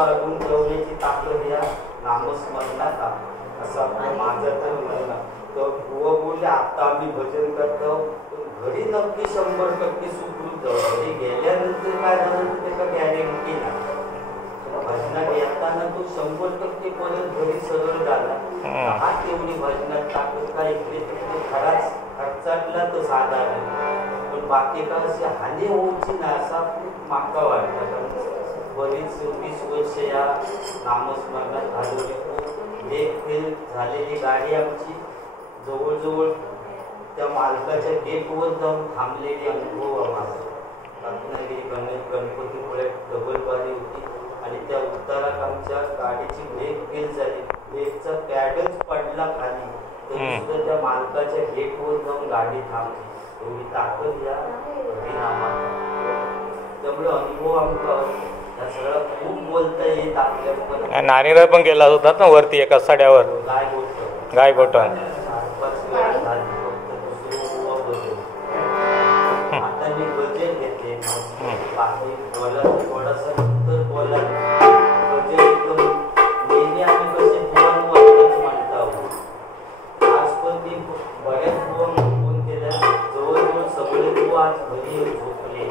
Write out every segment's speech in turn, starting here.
अडून ठेवण्याची ताकद या नामस्मरणात आहे असं आपलं माझं तर म्हणणं. तर बुवा बोलले आता आम्ही भजन करतो घरी नक्की 100% सुखरूप जाऊ. घरी गेल्यानंतर काय झालं त्याचा गॅरेंटी नाही. भजनात येताना तो 100% परत घरी सरळ झाला. हा तेवढी भजनात ताकद काय इकडे तिकडे खराच खर्चातला तो साधारण पण बाकी काय अशी हानी होऊची ना असा माका वाटतं. बरीच 20 वर्ष या नामस्मरणात घालवली. एक फेल झालेली गाडी आमची जवळजवळ त्या मालकाच्या गेटवर जाऊन थांबलेली अनुभव आम्हाला. रत्नागिरी गणपतीपुळे डबलबारी होती आणि त्या उतारात आमच्या गाडीची ब्रेक फेल झाली. ब्रेकचा पॅडच पडला खाली तरी सुद्धा त्या मालकाच्या गेटवर जाऊन गाडी थांबली. एवढी ताकद या हरिनामात. त्यामुळे अनुभव आमचा या सगळा खूप बोलता येत आपल्या. नाणीला पण गेला होता ना वरती एका सड्यावर गाय गोठण. आता मी बजेट घेतले बाकी बोला थोडासा नंतर बोला. बजेट एकदम नेहमी आम्ही कसे बुवान वाटत म्हणत आहोत. आज पण ती बऱ्याच बुवा फोन केल्या जवळजवळ सगळे बुवा आज घरी झोपले.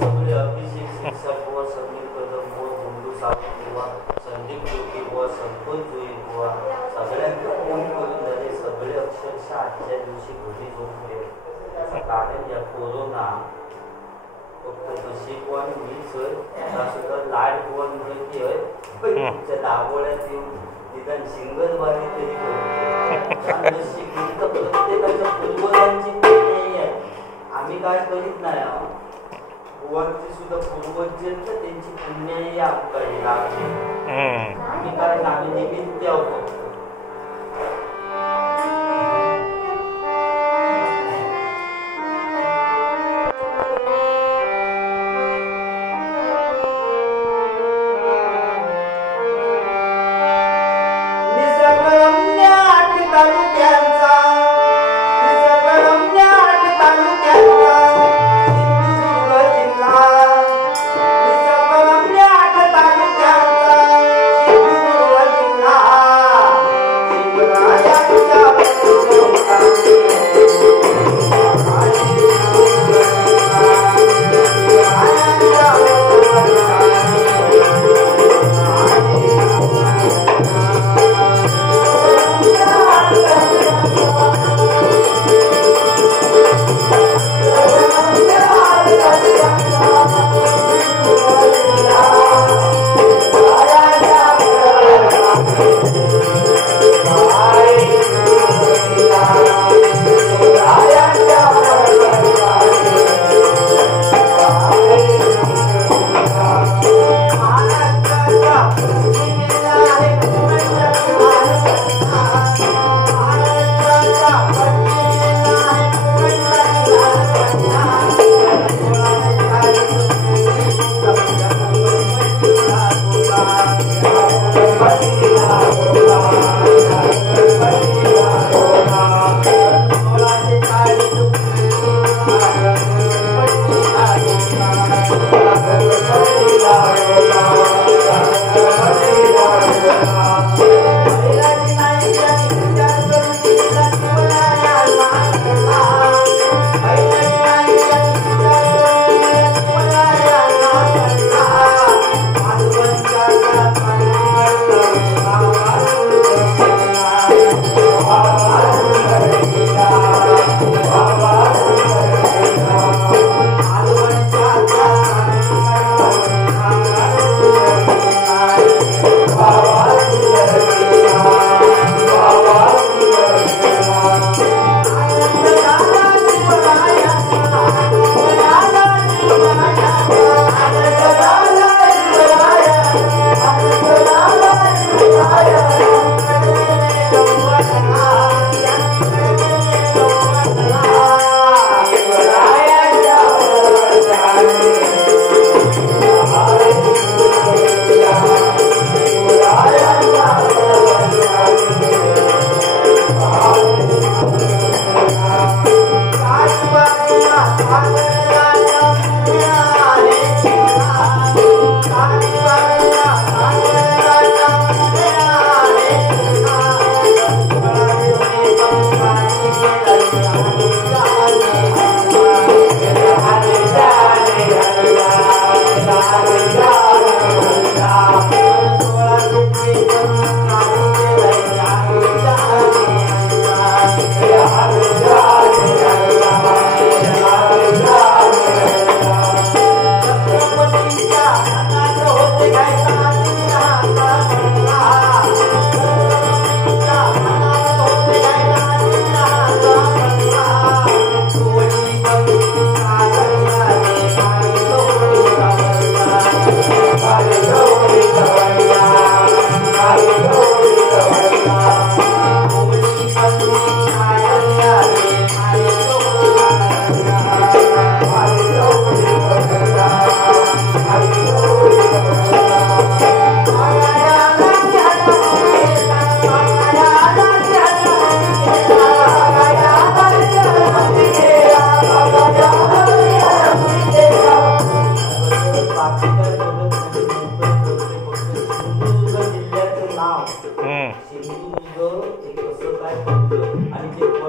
सगळे अभिषेक शिक्षक बुवा समीर कदम बुवा गुंडू सावंत बुवा संदीप जोगी बुवा संतोष जोई बुवा सगळ्यांना फोन करून झाले. सगळे अक्षरशः आजच्या दिवशी घरी झोपले. कारण या कोरोना फक्त नशीब आणि मीच सुद्धा लाड बुवा मिळती आहे तुमच्या दाबोळ्यात येऊन निदान सिंगल बारी तरी नशीब प्रत्येकाच्या पूर्वजांची पुण्य आहे. आम्ही काय करीत नाही बुवांची सुद्धा पूर्वज त्यांची पुण्याही आमकाही आम्ही काय आम्ही निमित्त आहोत.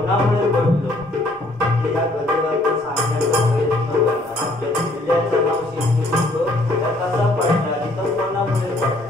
कोणामुळे पडलं हे या गजरातून सांगण्याचा प्रयत्न करणार. आपल्या जिल्ह्याचं नाव सिंधुदुर्ग, त्या कसा पडला आणि तो कोणामुळे पडला.